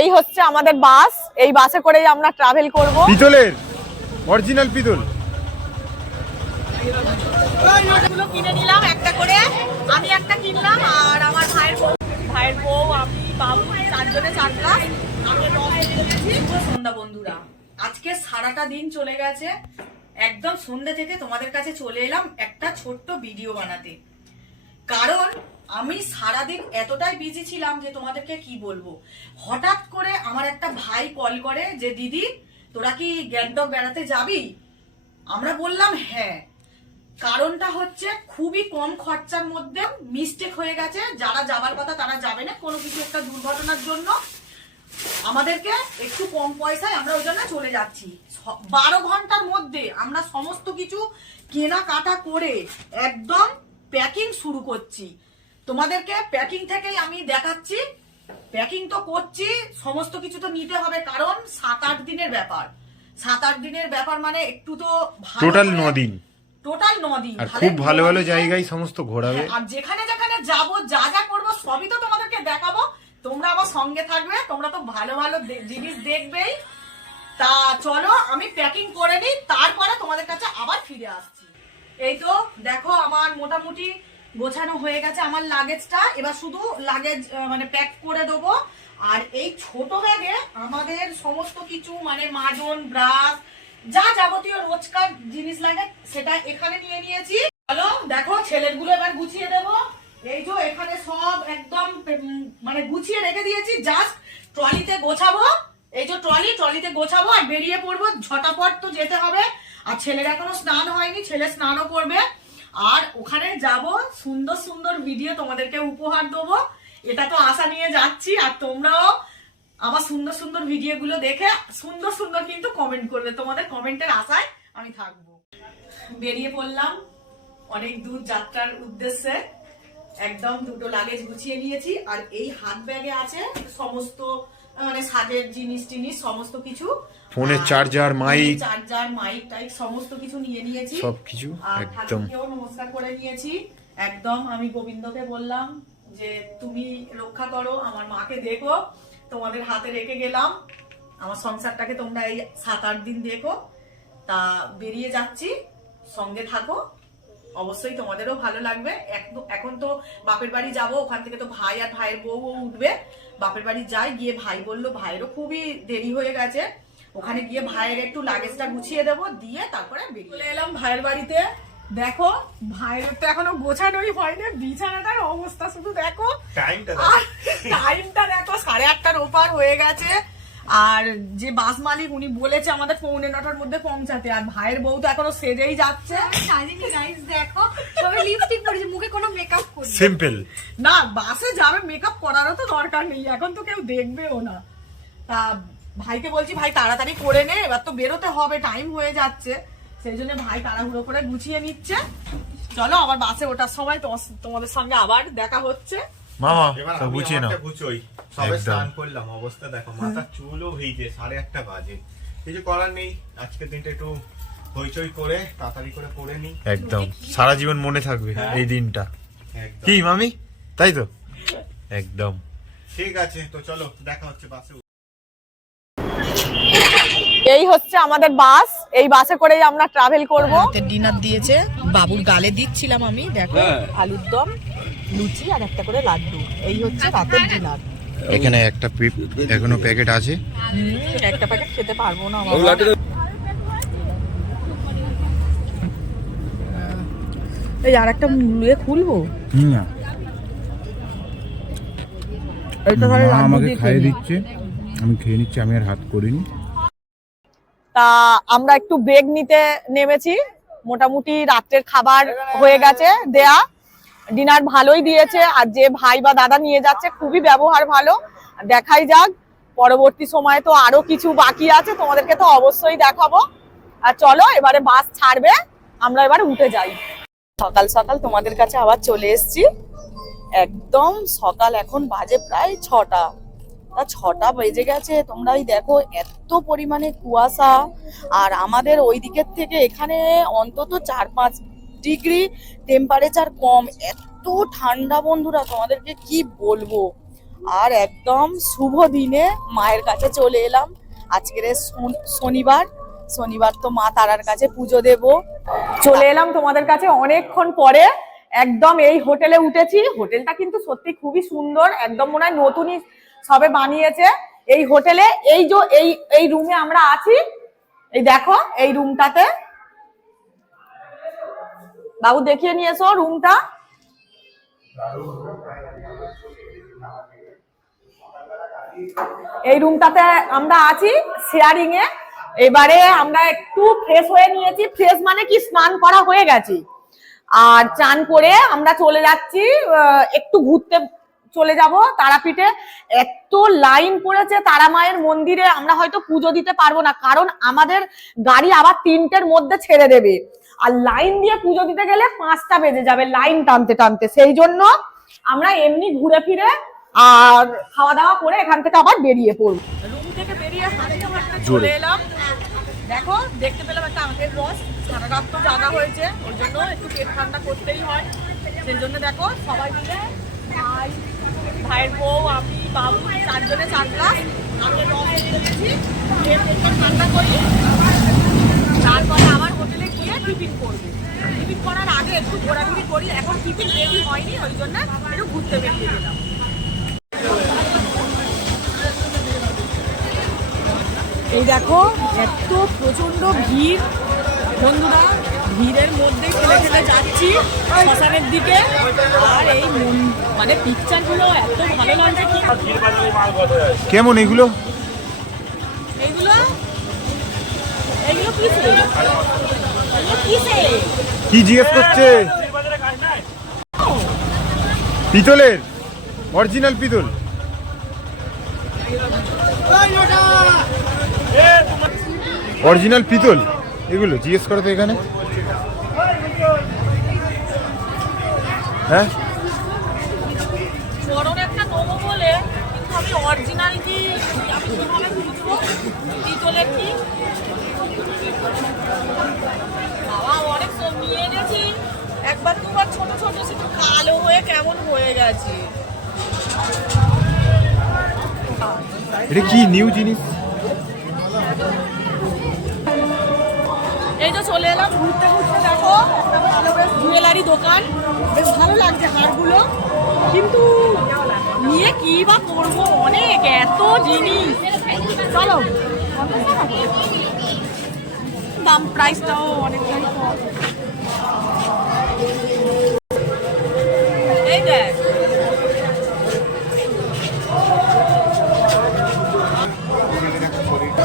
এই হচ্ছে আমাদের বাস, এই বাসে করেই আমরা ট্রাভেল করব। পিতলের অরিজিনাল পিতল এগুলো কিনে নিলাম একটা করে, আমি একটা কিনলাম আর আমার ভাইয়ের বউ আমি বাবু চারজনে 4 গ্লাস। আমরা 10 কিনেছি। সন্ধ্যা বন্ধুরা, আজকে সারাটা দিন চলে গেছে, একদম সন্ধ্যে থেকে তোমাদের কাছে চলে এলাম একটা ছোট্ট ভিডিও বানাতে। কারণ আমি সারাদিন এতটাই বিজি ছিলাম যে তোমাদেরকে কি বলবো। হঠাৎ করে আমার একটা ভাই কল করে যে দিদি তোরা কি গ্যাংটক বেড়াতে যাবি? আমরা বললাম হ্যাঁ। কারণটা হচ্ছে খুবই কম খরচার মধ্যে মিস্টেক হয়ে গেছে, যারা যাবার কথা তারা যাবে না, কোনো কিছু একটা দুর্ঘটনার জন্য আমাদেরকে একটু কম পয়সায় আমরা ওই জন্য চলে যাচ্ছি। 12 ঘন্টার মধ্যে আমরা সমস্ত কিছু কেনাকাটা করে একদম প্যাকিং শুরু করছি। তোমাদেরকে প্যাকিং থেকেই আমি দেখাচ্ছি। প্যাকিং তো করছি, সমস্ত কিছু তো নিতে হবে, কারণ 7-8 দিনের ব্যাপার। 7-8 দিনের ব্যাপার মানে একটু তো টোটাল 9 দিন, টোটাল 9 দিন আর খুব ভালো ভালো জায়গায় সমস্ত ঘোরাবে। আর যেখানে যেখানে যাব যা যা করবো সবই তো তোমাদেরকে দেখাবো। তোমরা আমার সঙ্গে থাকবে, তোমরা তো ভালো ভালো জিনিস দেখবেই। তা চলো আমি প্যাকিং করে নিই, তারপরে তোমাদের কাছে আবার ফিরে আসছি। এই তো দেখো আমার মোটামুটি গোছানো হয়ে গেছে আমার লাগেজটা। এবার শুধু লাগেজ মানে প্যাক করে দেবো। আর এই ছোট ব্যাগে আমাদের সমস্ত কিছু মানে মাজন, ব্রাশ, যা যাবতীয় রোজকার জিনিস লাগে সেটা এখানে নিয়ে নিয়েছি। চলো দেখো ছেলেগুলো এবার গুছিয়ে দেবো। এই যে এখানে সব একদম মানে গুছিয়ে রেখে দিয়েছি, জাস্ট ট্রলিতে গোছাবো। এই যে ট্রলিতে গোছাবো আর বেরিয়ে পড়বো। ঝটাপট তো যেতে হবে। আর ছেলের এখনো স্নান হয়নি, ছেলে স্নানও করবে। আর ওখানে যাব, সুন্দর সুন্দর ভিডিও তোমাদেরকে উপহার দেবো, এটা তো আশা নিয়ে যাচ্ছি। আর তোমরাও আমার সুন্দর সুন্দর ভিডিও গুলো দেখে সুন্দর সুন্দর কিন্তু কমেন্ট করবে, তোমাদের কমেন্টের আশায় আমি থাকবো। বেরিয়ে পড়লাম অনেক দূর যাত্রার উদ্দেশ্যে। একদম দুটো লাগেজ গুছিয়ে নিয়েছি। আর এই হাত ব্যাগে আছে সমস্ত মানে সাজের জিনিস টিনিস সমস্ত কিছু, ফোনের চার্জার, মাইক টাইক সমস্ত কিছু নিয়ে নিয়েছি সবকিছু। একদম নমস্কার করে নিয়েছি। একদম আমি গোবিন্দকে বললাম যে তুমি রক্ষা করো, আমার মাকে দেখো, তোমাদের হাতে রেখে গেলাম। আমার সংসারটাকে তোমরা এই 7-8 দিন দেখো। তা বেরিয়ে যাচ্ছি, সঙ্গে থাকো, অবশ্যই তোমাদেরও ভালো লাগবে। এখন তো বাপের বাড়ি যাব, ওখান থেকে তো ভাই আর ভাইয়ের বউ উঠবে। বাপের বাড়ি যাই, গিয়ে ভাই বললো ভাইয়েরও খুবই দেরি হয়ে গেছে, ওখানে গিয়ে ভাইয়ের একটু লাগেজটা গুছিয়ে দেবো, দিয়ে তারপরে চলে এলাম ভাইয়ের বাড়িতে। দেখো ভাইয়ের তো এখনো গোছানোই হয়নি, বিছানাটার অবস্থা শুধু দেখো, টাইমটা দেখো 8:30টার ওপার হয়ে গেছে। আর যে বাস মালিক উনি বলেছে আমাদের 9:45টার মধ্যে পৌঁছাতে। আর ভাইয়ের বউ তো এখনো সেজেই যাচ্ছে। দেখো সবাই লিপস্টিক পরেছে, মুখে কোনো মেকআপ করি সিম্পল না, বাসে যাবে মেকআপ করারও তো দরকার নেই, এখন তো কেউ দেখবেও না। তা ভাইকে বলছি ভাই তাড়াতাড়ি করে নে, এবার তো বেরোতে হবে, টাইম হয়ে যাচ্ছে। সেই জন্য ভাই তাড়াহুড়ো করে গুছিয়ে নিচ্ছে। চলো আবার বাসে ওঠার সময় তোমাদের সঙ্গে আবার দেখা হচ্ছে। মামা তো গুছিয়ে নাও। সবে স্নান করলাম, অবস্থা দেখো, মাথার চুলও ভিজে, 8:30 বাজে। কিছু করার নেই, আজকের দিনটা একটু হইচই করে তাড়াতাড়ি করে নি। একদম সারা জীবন মনে থাকবে এই দিনটা, একদম। কি মামি? তাই তো, একদম ঠিক আছে, তো চলো দেখা হচ্ছে বাসে। এই হচ্ছে আমাদের বাস, এই বাসে করেই আমরা ট্রাভেল করব। ডিনার দিয়েছে, বাবুর গালে দিচ্ছিলাম আমি, দেখো আলুর দম, লুচি আর একটা করে লাড্ডু। এই হচ্ছে রাতের ডিনার। এখানে একটা এখনো প্যাকেট আছে, একটা প্যাকেট খেতে পারবো না। এই আর একটা খুলবো, আমাকে খাইয়ে দিচ্ছে, আমি খেয়ে নিচ্ছি, আমি আর হাত করিনি। তা আমরা একটু ব্রেক নিতে নেমেছি। মোটামুটি রাত্রের খাবার হয়ে গেছে দেয়া, ডিনার ভালোই দিয়েছে। আর যে ভাই বা দাদা নিয়ে যাচ্ছে খুবই ব্যবহার ভালো। দেখাই যাক, পরবর্তী সময়ে তো আরো কিছু বাকি আছে, তোমাদেরকে তো অবশ্যই দেখাবো। আর চলো এবারে বাস ছাড়বে, আমরা এবার উঠে যাই। সকাল সকাল তোমাদের কাছে আবার চলে এসেছি, একদম সকাল, এখন বাজে প্রায় 6টা। 6টা বেজে গেছে, তোমরাই দেখো এত পরিমাণে কুয়াশা। আর আমাদের ওই দিকের থেকে এখানে অন্তত 4-5 ডিগ্রি টেম্পারেচার কম, এত ঠান্ডা বন্ধুরা তোমাদেরকে কি বলবো। আর একদম শুভ দিনে মায়ের কাছে চলে এলাম। আজকের শনিবার তো মা তারার কাছে পুজো দেব। চলে এলাম তোমাদের কাছে অনেকক্ষণ পরে। একদম এই হোটেলে উঠেছি। হোটেলটা কিন্তু সত্যি খুবই সুন্দর, একদম মনে হয় নতুনই সবে বানিয়েছে এই হোটেলে। এই রুমে আমরা আছি। এই দেখো এই রুমটাতে, বাবু দেখিয়ে নিয়ে এসো রুমটা। এই রুমটাতে আমরা আছি শেয়ারিং এ। এবারে আমরা একটু ফ্রেশ হয়ে নিয়েছি, ফ্রেশ মানে কি স্নান করা হয়ে গেছি, আর চান করে আমরা চলে যাচ্ছি একটু ঘুরতে চলে যাব তারাপীঠে। এত লাইন পড়েছে তারা মায়ের মন্দিরে, আমরা হয়তো পুজো দিতে পারবো না, কারণ আমাদের গাড়ি আবার 3টের মধ্যে ছেড়ে দেবে, আর লাইন দিয়ে পুজো দিতে গেলে 5টা বেজে যাবে লাইন টানতে টানতে। সেই জন্য আমরা এমনি ঘুরে ফিরে আর খাওয়া দাওয়া করে এখান থেকে আবার বেরিয়ে পড়বো। রুম থেকে বেরিয়ে হাঁটতে হাঁটতে চলে এলাম। দেখো দেখতে পেলাম একটা আখের রস, সারা রাত তো জাগা হয়েছে, ওই জন্য একটু পেট ঠান্ডা করতেই হয়। সেই জন্য দেখো সবাই মিলে ভাইয়ের বউ, আমি, বাবু 4 জনে 4 গ্লাস আখের রস নিয়েছি। পেটটা ঠান্ডা করি, তারপরে আবার হোটেলে গিয়ে টিফিন করবো। টিফিন করার আগে একটু ঘোরাঘুরি করি, এখন টিফিন রেডি হয়নি, ওই জন্য একটু ঘুরতে বেরিয়ে গেলাম। এই দেখো এত প্রচন্ড ভিড় বন্ধুরা, ভিড়ের মধ্যে ঠেলে ঠেলে যাচ্ছি শ্মশানের দিকে। আর এই মানে পিকচার গুলো এত ভালো লাগছে। কি কেমন এগুলো? এইগুলো কিসে? কি জিজ্ঞেস করছে? পিতলের, অরিজিনাল পিতল। অরিজিনাল পিতল এগুলো জিজ্ঞেস করো তো এখানে। হ্যাঁ বড় একটা নেবো বলে, কিন্তু আমি অরিজিনাল কি আমি কিভাবে বুঝবো পিতলের কি? বাবা অনেক সব নিয়ে এনেছি, একবার দুবার ছোট ছোট সেটা কালো হয়ে কেমন হয়ে গেছে। এটা কি নিউ জিনিস? এই তো চলে এলাম ঘুরতে ঘুরতে। দেখো জুয়েলারি দোকান, বেশ ভালো লাগছে হারগুলো, কিন্তু নিয়ে কি বা করবো, অনেক এত জিনিস। চলো, দাম প্রাইসটাও অনেকটাই কম। এই দেখ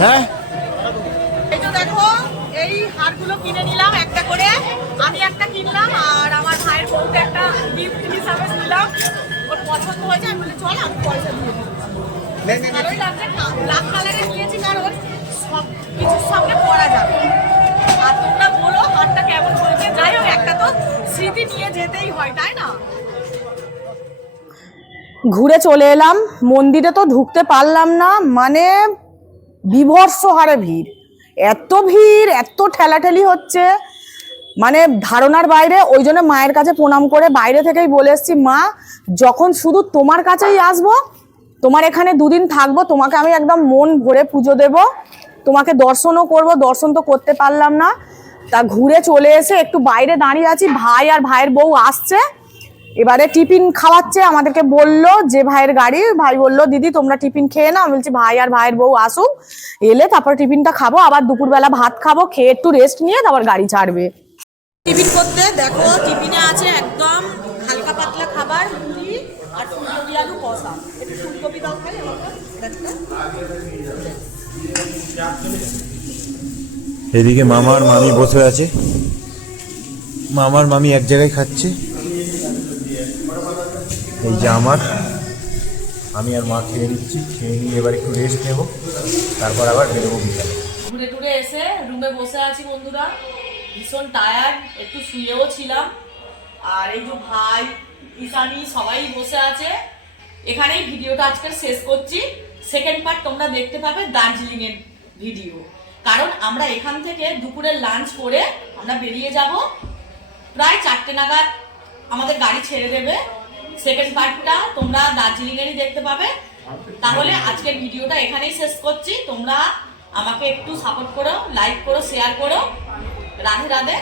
হ্যাঁ এই তো দেখো এই হারগুলো কিনে নিলাম একটা করে। আমি একটা কিনলাম আর আমার ভাইয়ের বউকে একটা গিফট হিসাবে দিলাম। ওর পছন্দ হয়েছে, আমি বলি চল আমি পয়সা দিয়ে দিই। ভালোই লাগছে, ব্ল্যাক কালারে নিয়েছি কারণ সব কিছুর সঙ্গে পরা যাবে। আর তোমরা বলো হারটা কেমন হয়েছে। যাই হোক একটা তো স্মৃতি নিয়ে যেতেই হয়, তাই না? ঘুরে চলে এলাম, মন্দিরে তো ঢুকতে পারলাম না, মানে বিভৎস হারে ভিড়, এত ভিড়, এত ঠেলাঠেলি হচ্ছে, মানে ধারণার বাইরে। ওই জন্য মায়ের কাছে প্রণাম করে বাইরে থেকেই বলে এসছি, মা যখন শুধু তোমার কাছেই আসবো, তোমার এখানে 2 দিন থাকবো, তোমাকে আমি একদম মন ভরে পুজো দেব, তোমাকে দর্শনও করব। দর্শন তো করতে পারলাম না, তা ঘুরে চলে এসে একটু বাইরে দাঁড়িয়ে আছি। ভাই আর ভাইয়ের বউ আসছে, এবারে টিফিন খাওয়াচ্ছে আমাদেরকে। বললো যে ভাইয়ের গাড়ি, ভাই বললো দিদি তোমরা টিফিন খেয়ে নাও। আমি বলছি ভাই আর ভাইয়ের বউ আসুক, এলে তারপর টিফিনটা খাবো, আবার দুপুরবেলা ভাত খাবো, খেয়ে একটু রেস্ট নিয়ে তারপর গাড়ি ছাড়বে। টিফিন করতে দেখো টিফিনে আছে একদম হালকা পাতলা খাবার, পুরি আর ফুলকপি আলু কষা। একটু ফুলকপি দাও খাই এদিকে মামার মামি বসে আছে, মামার মামি এক জায়গায় খাচ্ছে। এই যে আমি আর মা খেয়ে নিচ্ছি, খেয়ে নিয়ে এবার একটু রেস্ট নেবো, তারপর আবার বেরোবো বিকালে। ঘুরে টুরে এসে রুমে বসে আছি বন্ধুরা, ভীষণ টায়ার্ড, একটু শুয়েও ছিলাম। আর এই যে ভাই ঈশানি সবাই বসে আছে। এখানেই ভিডিওটা আজকে শেষ করছি। সেকেন্ড পার্ট তোমরা দেখতে পাবে দার্জিলিং এর ভিডিও, কারণ আমরা এখান থেকে দুপুরের লাঞ্চ করে আমরা বেরিয়ে যাব। প্রায় 4টে নাগাদ আমাদের গাড়ি ছেড়ে দেবে। সেকেন্ড পার্টটা তোমরা দার্জিলিংয়েরই দেখতে পাবে। তাহলে আজকের ভিডিওটা এখানেই শেষ করছি। তোমরা আমাকে একটু সাপোর্ট করো, লাইক করো, শেয়ার করো। রাধে রাধে।